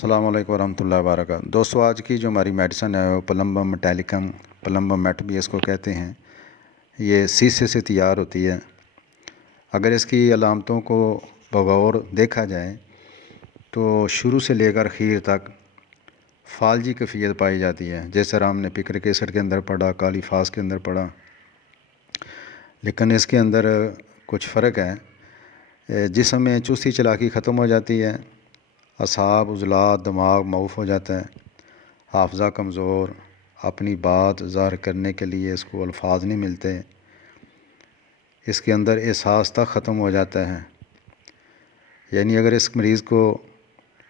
السلام علیکم ورحمۃ اللہ وبرکاتہ۔ دوستو، آج کی جو ہماری میڈیسن ہے وہ پلمبم میٹیلکم، پلمبم میٹ بھی اس کو کہتے ہیں۔ یہ سیسے سے تیار ہوتی ہے۔ اگر اس کی علامتوں کو بغور دیکھا جائے تو شروع سے لے کر اخیر تک فالجی کیفیت پائی جاتی ہے، جیسے ہم نے پکرک ایسڈ کے اندر پڑھا، کالی فاس کے اندر پڑھا، لیکن اس کے اندر کچھ فرق ہے۔ جسم میں چستی چلاکی ختم ہو جاتی ہے، اعصاب، عضلات، دماغ معاف ہو جاتا ہے، حافظہ کمزور، اپنی بات ظاہر کرنے کے لیے اس کو الفاظ نہیں ملتے، اس کے اندر احساس تک ختم ہو جاتا ہے۔ یعنی اگر اس مریض کو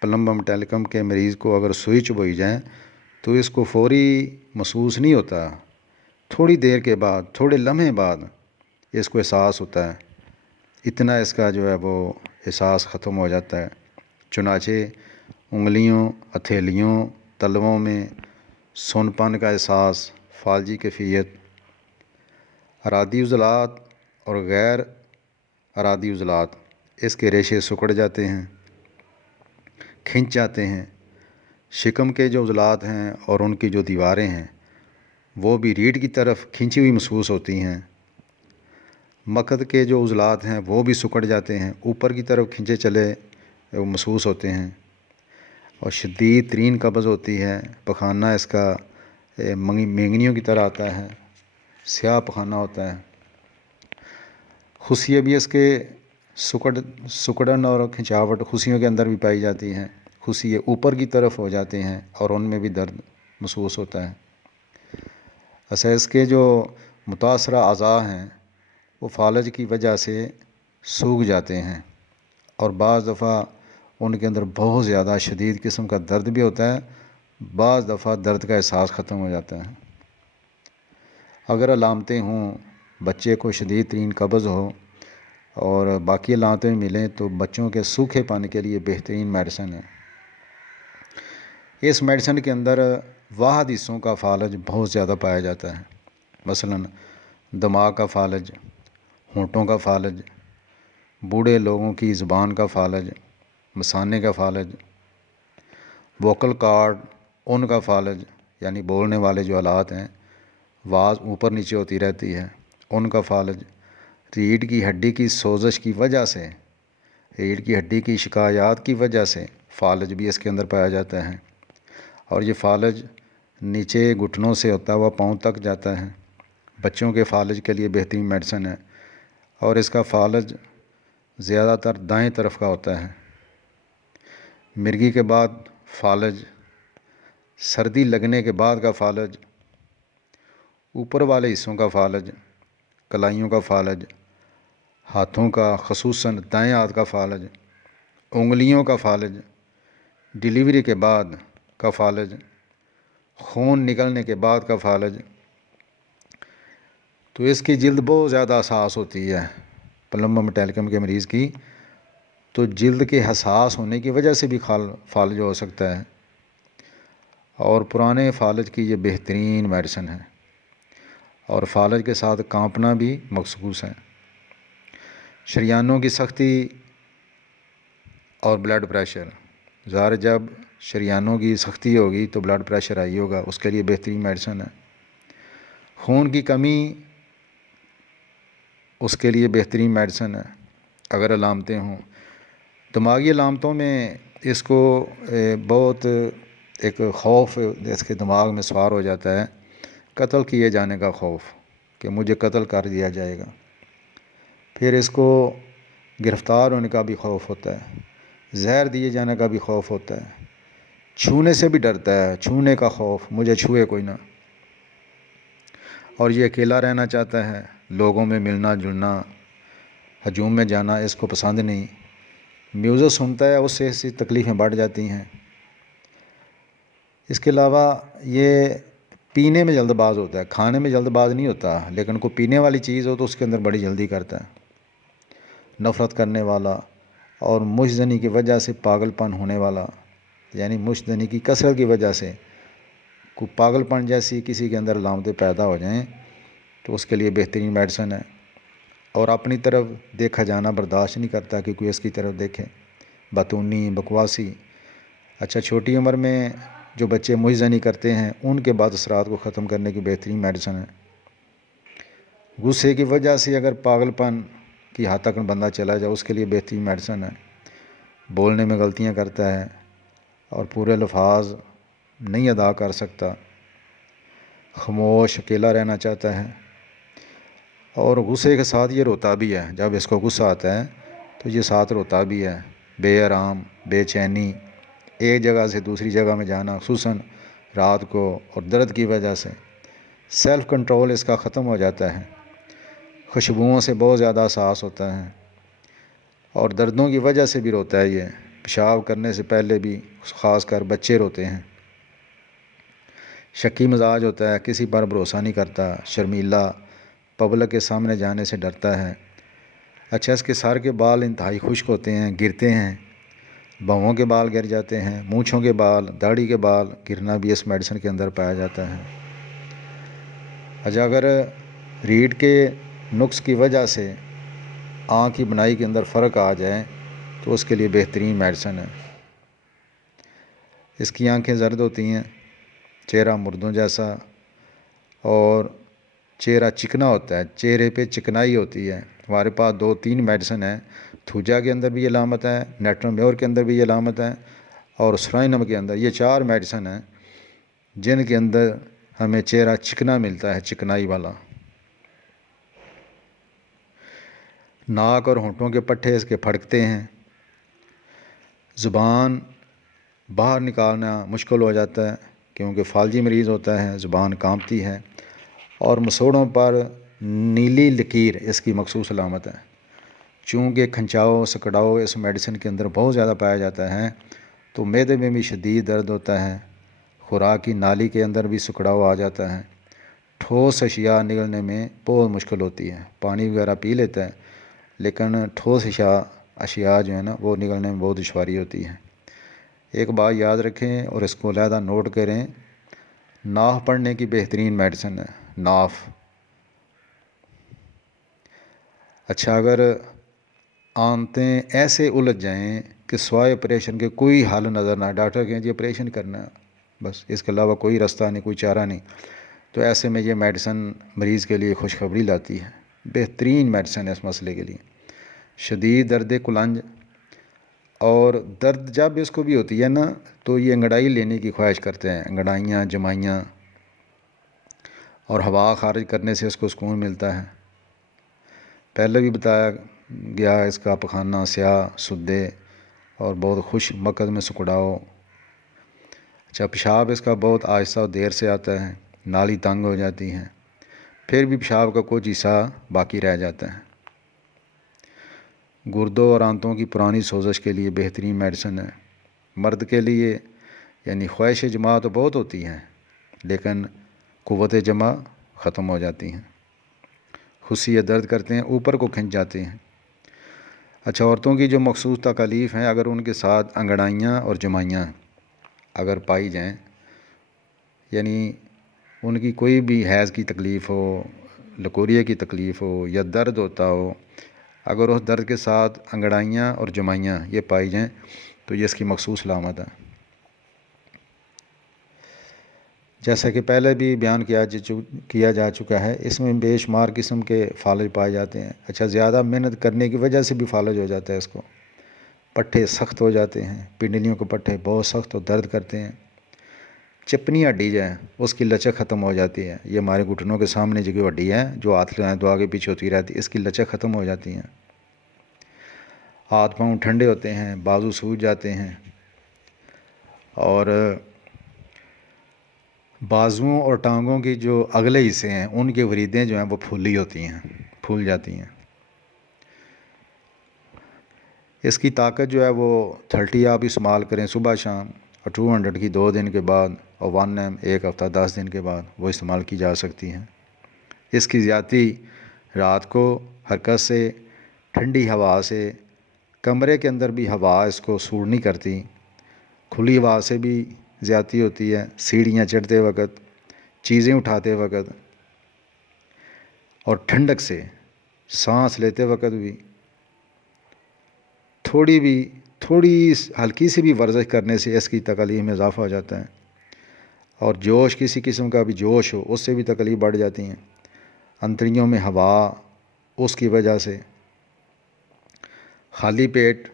پلمبم میٹیلکم کے مریض کو اگر سوئی چبوئی جائیں تو اس کو فوری محسوس نہیں ہوتا، تھوڑی دیر کے بعد، تھوڑے لمحے بعد اس کو احساس ہوتا ہے۔ اتنا اس کا جو ہے وہ احساس ختم ہو جاتا ہے۔ چنانچہ انگلیوں، ہتھیلیوں، تلووں میں سون پن کا احساس، فالجی کیفیت، ارادی عضلات اور غیر ارادی عضلات اس کے ریشے سکڑ جاتے ہیں، کھنچ جاتے ہیں۔ شکم کے جو عضلات ہیں اور ان کی جو دیواریں ہیں وہ بھی ریڑھ کی طرف کھنچی ہوئی محسوس ہوتی ہیں۔ مقعد کے جو عضلات ہیں وہ بھی سکڑ جاتے ہیں، اوپر کی طرف کھنچے چلے محسوس ہوتے ہیں، اور شدید ترین قبض ہوتی ہے۔ پخانہ اس کا مینگنیوں کی طرح آتا ہے، سیاہ پخانہ ہوتا ہے۔ خصیے بھی اس کے سکڑن اور کھنچاوٹ خصیوں کے اندر بھی پائی جاتی ہیں۔ خصیے اوپر کی طرف ہو جاتے ہیں اور ان میں بھی درد محسوس ہوتا ہے۔ اس کے جو متاثرہ اعضاء ہیں وہ فالج کی وجہ سے سوکھ جاتے ہیں، اور بعض دفعہ ان کے اندر بہت زیادہ شدید قسم کا درد بھی ہوتا ہے، بعض دفعہ درد کا احساس ختم ہو جاتا ہے۔ اگر علامتیں ہوں، بچے کو شدید ترین قبض ہو اور باقی علامتیں ملیں تو بچوں کے سوکھے پن کے لیے بہترین میڈیسن ہے۔ اس میڈیسن کے اندر واحد حصوں کا فالج بہت زیادہ پایا جاتا ہے، مثلا دماغ کا فالج، ہونٹوں کا فالج، بوڑھے لوگوں کی زبان کا فالج، مثانے کا فالج، ووکل کارڈ ان کا فالج، یعنی بولنے والے جو آلات ہیں، آواز اوپر نیچے ہوتی رہتی ہے، ان کا فالج، ریڑھ کی ہڈی کی سوزش کی وجہ سے، ریڑھ کی ہڈی کی شکایات کی وجہ سے فالج بھی اس کے اندر پایا جاتا ہے، اور یہ فالج نیچے گھٹنوں سے ہوتا ہوا پاؤں تک جاتا ہے۔ بچوں کے فالج کے لیے بہترین میڈیسن ہے، اور اس کا فالج زیادہ تر دائیں طرف کا ہوتا ہے۔ مرگی کے بعد فالج، سردی لگنے کے بعد کا فالج، اوپر والے حصوں کا فالج، کلائیوں کا فالج، ہاتھوں کا خصوصاً دائیں ہاتھ کا فالج، انگلیوں کا فالج، ڈیلیوری کے بعد کا فالج، خون نکلنے کے بعد کا فالج۔ تو اس کی جلد بہت زیادہ حساس ہوتی ہے پلمبم میٹیلکم کے مریض کی، تو جلد کے حساس ہونے کی وجہ سے بھی فالج ہو سکتا ہے، اور پرانے فالج کی یہ بہترین میڈیسن ہے، اور فالج کے ساتھ کانپنا بھی مخصوص ہے۔ شریانوں کی سختی اور بلڈ پریشر، ظاہر جب شریانوں کی سختی ہوگی تو بلڈ پریشر ہائی ہوگا، اس کے لیے بہترین میڈیسن ہے۔ خون کی کمی، اس کے لیے بہترین میڈیسن ہے اگر علامتیں ہوں۔ دماغی علامتوں میں اس کو بہت ایک خوف اس کے دماغ میں سوار ہو جاتا ہے، قتل کیے جانے کا خوف کہ مجھے قتل کر دیا جائے گا۔ پھر اس کو گرفتار ہونے کا بھی خوف ہوتا ہے، زہر دیے جانے کا بھی خوف ہوتا ہے، چھونے سے بھی ڈرتا ہے، چھونے کا خوف، مجھے چھوئے کوئی نہ، اور یہ اکیلا رہنا چاہتا ہے، لوگوں میں ملنا جلنا، ہجوم میں جانا اس کو پسند نہیں۔ میوزک سنتا ہے، اس سے ایسی تکلیفیں بڑھ جاتی ہیں۔ اس کے علاوہ یہ پینے میں جلد باز ہوتا ہے، کھانے میں جلد باز نہیں ہوتا، لیکن کوئی پینے والی چیز ہو تو اس کے اندر بڑی جلدی کرتا ہے۔ نفرت کرنے والا اور مشت زنی کی وجہ سے پاگل پن ہونے والا، یعنی مشت زنی کی کثرت کی وجہ سے کوئی پاگل پن جیسی کسی کے اندر علامتیں پیدا ہو جائیں تو اس کے لیے بہترین میڈیسن ہے۔ اور اپنی طرف دیکھا جانا برداشت نہیں کرتا کہ کوئی اس کی طرف دیکھے، بتونی، بکواسی، اچھا، چھوٹی عمر میں جو بچے مہذنی کرتے ہیں ان کے بعد اثرات کو ختم کرنے کی بہترین میڈیسن ہے۔ غصے کی وجہ سے اگر پاگل پن کی حد تک بندہ چلا جائے اس کے لیے بہترین میڈیسن ہے۔ بولنے میں غلطیاں کرتا ہے اور پورے الفاظ نہیں ادا کر سکتا، خاموش اکیلا رہنا چاہتا ہے، اور غصے کے ساتھ یہ روتا بھی ہے۔ جب اس کو غصہ آتا ہے تو یہ ساتھ روتا بھی ہے، بے آرام، بے چینی، ایک جگہ سے دوسری جگہ میں جانا، خصوصاً رات کو، اور درد کی وجہ سے سیلف کنٹرول اس کا ختم ہو جاتا ہے۔ خوشبوؤں سے بہت زیادہ حساس ہوتا ہے اور دردوں کی وجہ سے بھی روتا ہے۔ یہ پیشاب کرنے سے پہلے بھی، خاص کر بچے روتے ہیں۔ شکی مزاج ہوتا ہے، کسی پر بھروسہ نہیں کرتا، شرمیلا، پبلک کے سامنے جانے سے ڈرتا ہے۔ اچھا، اس کے سر کے بال انتہائی خشک ہوتے ہیں، گرتے ہیں، بھووں کے بال گر جاتے ہیں، مونچھوں کے بال، داڑھی کے بال گرنا بھی اس میڈیسن کے اندر پایا جاتا ہے۔ اچھا، اگر ریڑھ کے نقص کی وجہ سے آنکھ کی بنائی کے اندر فرق آ جائے تو اس کے لیے بہترین میڈیسن ہے۔ اس کی آنکھیں زرد ہوتی ہیں، چہرہ مردوں جیسا، اور چہرہ چکنا ہوتا ہے، چہرے پہ چکنائی ہوتی ہے۔ ہمارے پاس 2-3 میڈیسن ہیں، تھوجا کے اندر بھی یہ علامت ہے، نیٹرومیور کے اندر بھی یہ علامت ہے، اور سرائنم کے اندر۔ یہ 4 میڈیسن ہیں جن کے اندر ہمیں چہرہ چکنا ملتا ہے، چکنائی والا۔ ناک اور ہونٹوں کے پٹھے اس کے پھڑکتے ہیں، زبان باہر نکالنا مشکل ہو جاتا ہے کیونکہ فالجی مریض ہوتا ہے، زبان کانپتی ہے، اور مسوڑوں پر نیلی لکیر اس کی مخصوص علامت ہے۔ چونکہ کھنچاؤ، سکڑاؤ اس میڈیسن کے اندر بہت زیادہ پایا جاتا ہے تو معدے میں بھی شدید درد ہوتا ہے، خوراک کی نالی کے اندر بھی سکڑاؤ آ جاتا ہے، ٹھوس اشیاء نگلنے میں بہت مشکل ہوتی ہے۔ پانی وغیرہ پی لیتا ہے لیکن ٹھوس اشیاء جو ہے نا وہ نگلنے میں بہت دشواری ہوتی ہے۔ ایک بات یاد رکھیں اور اس کو علیحدہ نوٹ کریں، ناف پڑھنے کی بہترین میڈیسن ہے، ناف۔ اچھا، اگر آنتیں ایسے الجھ جائیں کہ سوائے آپریشن کے کوئی حل نظر نہ آئے، ڈاکٹر کہیں جی آپریشن کرنا ہے بس، اس کے علاوہ کوئی رستہ نہیں، کوئی چارہ نہیں، تو ایسے میں یہ میڈیسن مریض کے لیے خوشخبری لاتی ہے، بہترین میڈیسن ہے اس مسئلے کے لیے۔ شدید درد کلنج، اور درد جب اس کو بھی ہوتی ہے نا تو یہ انگڑائی لینے کی خواہش کرتے ہیں، انگڑائیاں، جمائیاں، اور ہوا خارج کرنے سے اس کو سکون ملتا ہے۔ پہلے بھی بتایا گیا اس کا پخانہ سیاہ، سدے، اور بہت خشک مکد میں سکڑاؤ۔ اچھا، پیشاب اس کا بہت آہستہ اور دیر سے آتا ہے، نالی تنگ ہو جاتی ہے، پھر بھی پیشاب کا کچھ حصہ باقی رہ جاتا ہے۔ گردوں اور آنتوں کی پرانی سوزش کے لیے بہترین میڈیسن ہے۔ مرد کے لیے یعنی خواہش جماع تو بہت ہوتی ہیں لیکن قوت جمع ختم ہو جاتی ہیں، خصیت درد کرتے ہیں، اوپر کو کھنچ جاتے ہیں۔ اچھا، عورتوں کی جو مخصوص تکالیف ہیں، اگر ان کے ساتھ انگڑائیاں اور جمائیاں اگر پائی جائیں، یعنی ان کی کوئی بھی حیض کی تکلیف ہو، لکوریے کی تکلیف ہو، یا درد ہوتا ہو، اگر اس درد کے ساتھ انگڑائیاں اور جمائیاں یہ پائی جائیں تو یہ اس کی مخصوص علامت ہے۔ جیسا کہ پہلے بھی بیان کیا جا چکا ہے، اس میں بے شمار قسم کے فالج پائے جاتے ہیں۔ اچھا، زیادہ محنت کرنے کی وجہ سے بھی فالج ہو جاتا ہے اس کو، پٹھے سخت ہو جاتے ہیں، پنڈلیوں کے پٹھے بہت سخت اور درد کرتے ہیں، چپنی ہڈی جو ہے اس کی لچک ختم ہو جاتی ہے، یہ ہمارے گھٹنوں کے سامنے جو ہڈی ہے جو ہاتھ لگائیں تو آگے پیچھے ہوتی رہتی ہے، اس کی لچک ختم ہو جاتی ہیں، ہاتھ پاؤں ٹھنڈے ہوتے ہیں، بازو سوج جاتے ہیں، اور بازوؤں اور ٹانگوں کی جو اگلے حصے ہیں ان کی وریدیں جو ہیں وہ پھولی ہوتی ہیں، پھول جاتی ہیں۔ اس کی طاقت جو ہے وہ 30 آپ استعمال کریں صبح شام، اور 200 کی 2 دن کے بعد، اور 1 mg 1 ہفتہ 10 دن کے بعد وہ استعمال کی جا سکتی ہیں۔ اس کی زیادتی رات کو حرکت سے، ٹھنڈی ہوا سے، کمرے کے اندر بھی ہوا اس کو سوڑ نہیں کرتی، کھلی ہوا سے بھی زیادتی ہوتی ہے، سیڑھیاں چڑھتے وقت، چیزیں اٹھاتے وقت، اور ٹھنڈک سے سانس لیتے وقت بھی، تھوڑی بھی تھوڑی ہلکی سی بھی ورزش کرنے سے اس کی تکلیف میں اضافہ ہو جاتا ہے، اور جوش کسی قسم کا بھی جوش ہو اس سے بھی تکلیف بڑھ جاتی ہیں، انتڑیوں میں ہوا اس کی وجہ سے، خالی پیٹ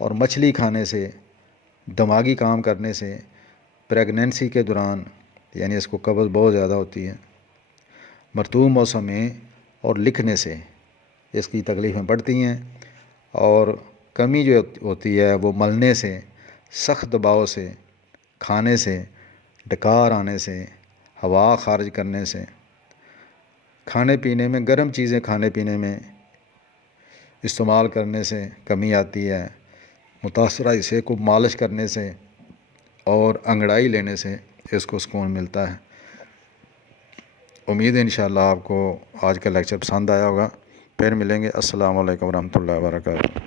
اور مچھلی کھانے سے، دماغی کام کرنے سے، پریگنینسی کے دوران یعنی اس کو قبض بہت زیادہ ہوتی ہے، مرطوب موسم میں اور لکھنے سے اس کی تکلیفیں بڑھتی ہیں، اور کمی جو ہوتی ہے وہ ملنے سے، سخت دباؤ سے، کھانے سے، ڈکار آنے سے، ہوا خارج کرنے سے، کھانے پینے میں گرم چیزیں کھانے پینے میں استعمال کرنے سے کمی آتی ہے، متاثرہ حصے کو مالش کرنے سے اور انگڑائی لینے سے اس کو سکون ملتا ہے۔ امید ہے انشاءاللہ آپ کو آج کا لیکچر پسند آیا ہوگا۔ پھر ملیں گے۔ السلام علیکم ورحمۃ اللہ وبرکاتہ۔